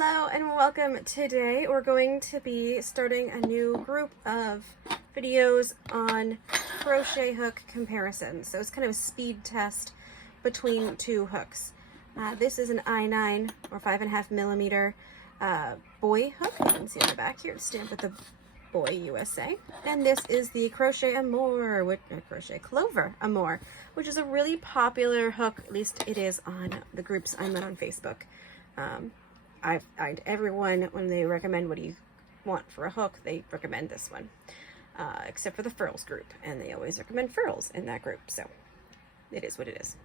Hello and welcome. Today we're going to be starting a new group of videos on crochet hook comparisons. So it's kind of a speed test between two hooks. This is an I9 or 5.5 millimeter Boye hook. You can see on the back here, it's stamped with the Boye USA. And this is the Crochet Amour, Clover Amour, which is a really popular hook. At least it is on the groups I'm in on Facebook. I find everyone, when they recommend what do you want for a hook, they recommend this one, except for the furls group, and they always recommend furls in that group, so it is what it is.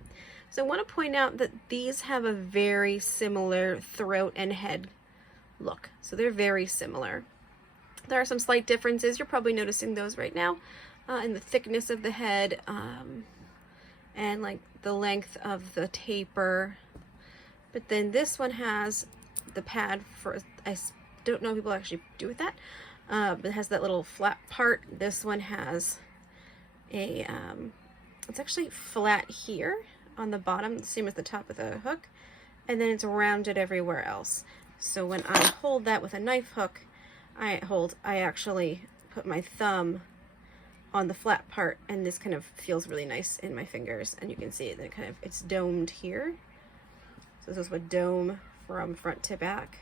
So I want to point out that these have a very similar throat and head look, so they're very similar. There are some slight differences. You're probably noticing those right now in the thickness of the head and like the length of the taper. But then this one has the pad for, I don't know if people actually do with that, but it has that little flat part. This one has a, it's actually flat here on the bottom, the same as the top of the hook, and then it's rounded everywhere else. So when I hold that with a knife hook, I actually put my thumb on the flat part, and this kind of feels really nice in my fingers, and you can see it, that it's domed here. So this would dome from front to back,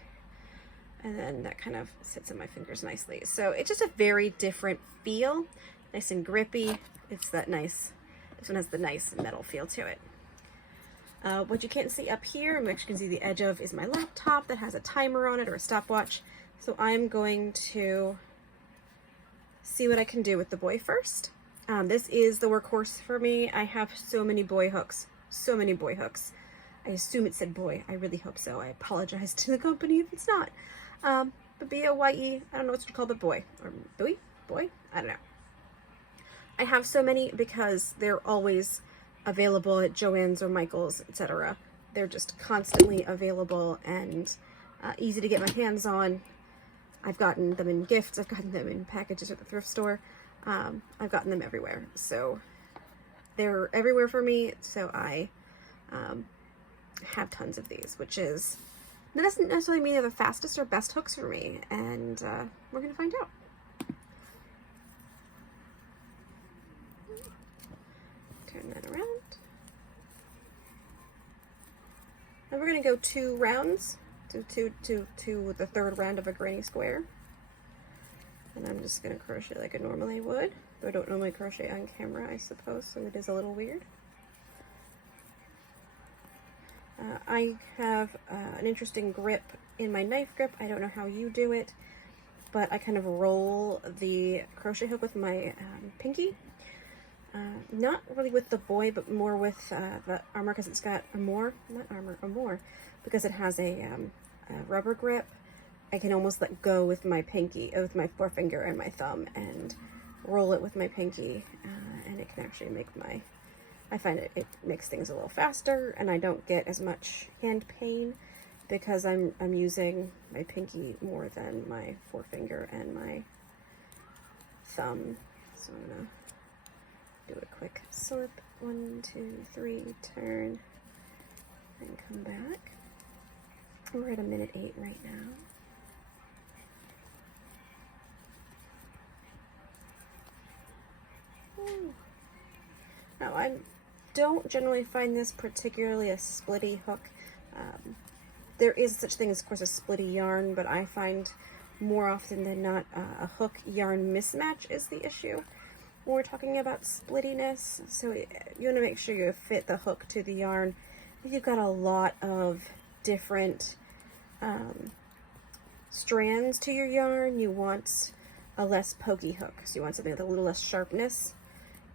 and then that kind of sits in my fingers nicely. So it's just a very different feel, nice and grippy. It's that nice, this one has the nice metal feel to it. What you can't see up here, and what you can see the edge of, is my laptop that has a timer on it, or a stopwatch. So I'm going to see what I can do with the Boye first. This is the workhorse for me. I have so many Boye hooks, so many Boye hooks. I assume it said Boye. I really hope so. I apologize to the company if it's not. But B-O-Y-E, I don't know what to call it, Boye. Or Boye? I don't know. I have so many because they're always available at JoAnns or Michael's, etc. They're just constantly available and easy to get my hands on. I've gotten them in gifts. I've gotten them in packages at the thrift store. I've gotten them everywhere. So they're everywhere for me. So I have tons of these, which is, that doesn't necessarily mean they're the fastest or best hooks for me, and we're gonna find out. Turn that around, and we're gonna go 2 rounds to the third round of a granny square, and I'm just gonna crochet like I normally would, though I don't normally crochet on camera, I suppose, so it is a little weird. I have an interesting grip in my knife grip. I don't know how you do it, but I kind of roll the crochet hook with my pinky. Not really with the Boye, but more with the Amour, because it's got Amour, because it has a rubber grip. I can almost let go with my pinky, with my forefinger and my thumb, and roll it with my pinky, and it can actually make my, I find it makes things a little faster, and I don't get as much hand pain because I'm using my pinky more than my forefinger and my thumb. So I'm gonna do a quick slurp, 1, 2, 3, turn, and come back. We're at 1:08 right now. Ooh. Now I don't generally find this particularly a splitty hook. There is such thing as, of course, a splitty yarn, but I find more often than not a hook yarn mismatch is the issue when we're talking about splittiness. So you want to make sure you fit the hook to the yarn. If you've got a lot of different strands to your yarn, you want a less pokey hook. So you want something with a little less sharpness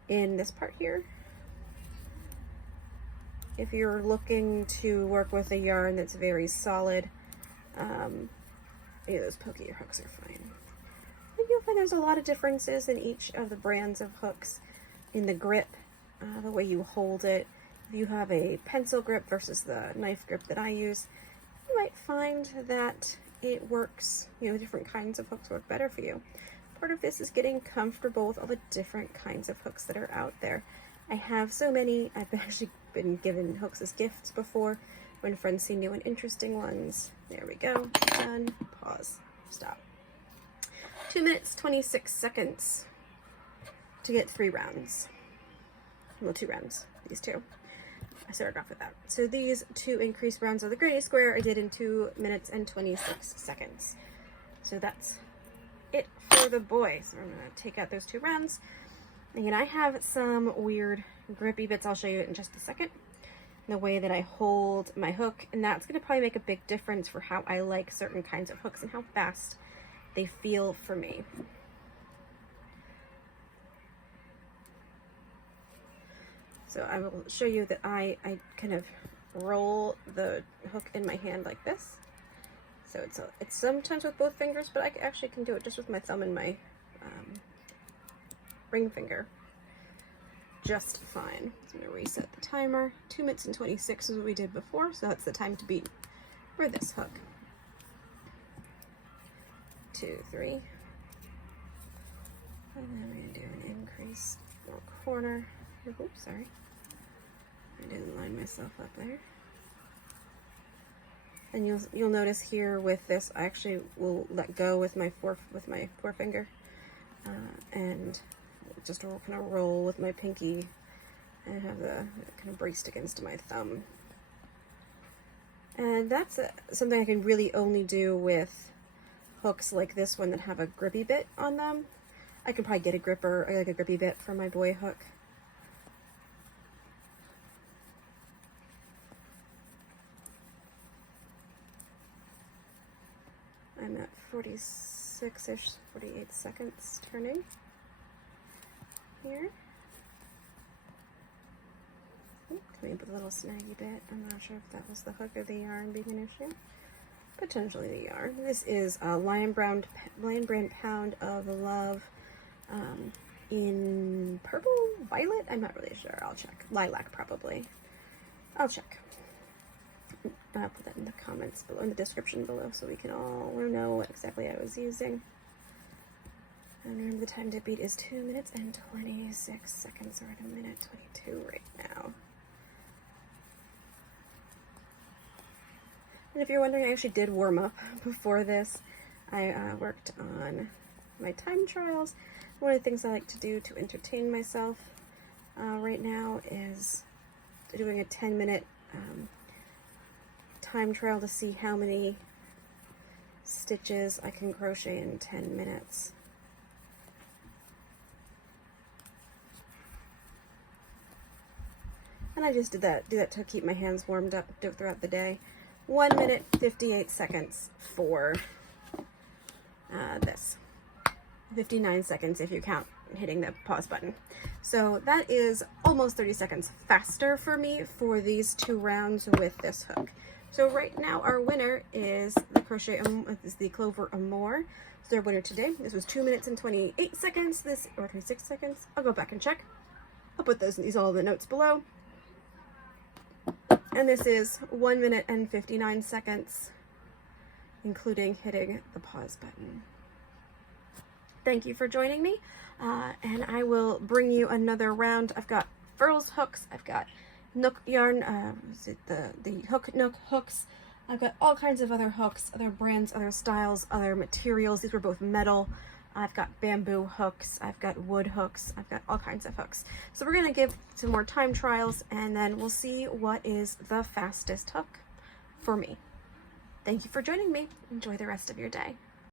in this part here. If you're looking to work with a yarn that's very solid, those pokier hooks are fine. And you'll find there's a lot of differences in each of the brands of hooks in the grip, the way you hold it. If you have a pencil grip versus the knife grip that I use, you might find that it works, different kinds of hooks work better for you. Part of this is getting comfortable with all the different kinds of hooks that are out there. I have so many. I've actually been given hooks as gifts before, when friends see new and interesting ones. There we go. Done. Pause. Stop. 2 minutes, 26 seconds to get 3 rounds. Well, 2 rounds. These 2. I started off with that. So these 2 increased rounds of the granny square I did in 2 minutes and 26 seconds. So that's it for the boy. So I'm going to take out those 2 rounds. And I have some weird grippy bits. I'll show you in just a second. The way that I hold my hook, and that's going to probably make a big difference for how I like certain kinds of hooks and how fast they feel for me. So I will show you that I kind of roll the hook in my hand like this. So it's sometimes with both fingers, but I actually can do it just with my thumb and my ring finger just fine. So I'm going to reset the timer. 2 minutes and 26 is what we did before, so that's the time to beat for this hook. 2, 3. And then we're going to do an increased corner. Oops, sorry. I didn't line myself up there. And you'll notice here with this, I actually will let go with my forefinger and just kind of roll with my pinky and have the kind of braced against my thumb. And that's something I can really only do with hooks like this one that have a grippy bit on them. I could probably get a gripper, like a grippy bit for my Boye hook. I'm at 46-ish, 48 seconds turning here. Ooh, coming up with a little snaggy bit. I'm not sure if that was the hook or the yarn being an issue. Potentially the yarn. This is a Lion Brand Pound of Love in purple, violet? I'm not really sure. I'll check. Lilac, probably. I'll check. I'll put that in the comments below, in the description below, so we can all know what exactly I was using. And remember, the time to beat is 2 minutes and 26 seconds. We're at 1 minute 22 right now. And if you're wondering, I actually did warm up before this. I worked on my time trials. One of the things I like to do to entertain myself right now is doing a 10-minute time trial to see how many stitches I can crochet in 10 minutes. And I just do that to keep my hands warmed up throughout the day. 1 minute, 58 seconds for this. 59 seconds if you count hitting the pause button. So that is almost 30 seconds faster for me for these 2 rounds with this hook. So right now our winner is the Clover Amour. So their winner today. This was 2 minutes and 28 seconds. Or 26 seconds. I'll go back and check. I'll put these all in the notes below. And this is 1 minute and 59 seconds, including hitting the pause button. Thank you for joining me, and I will bring you another round. I've got furls hooks, I've got Nook yarn, the Hook Nook hooks. I've got all kinds of other hooks, other brands, other styles, other materials. These were both metal. I've got bamboo hooks, I've got wood hooks, I've got all kinds of hooks. So we're going to give some more time trials, and then we'll see what is the fastest hook for me. Thank you for joining me. Enjoy the rest of your day.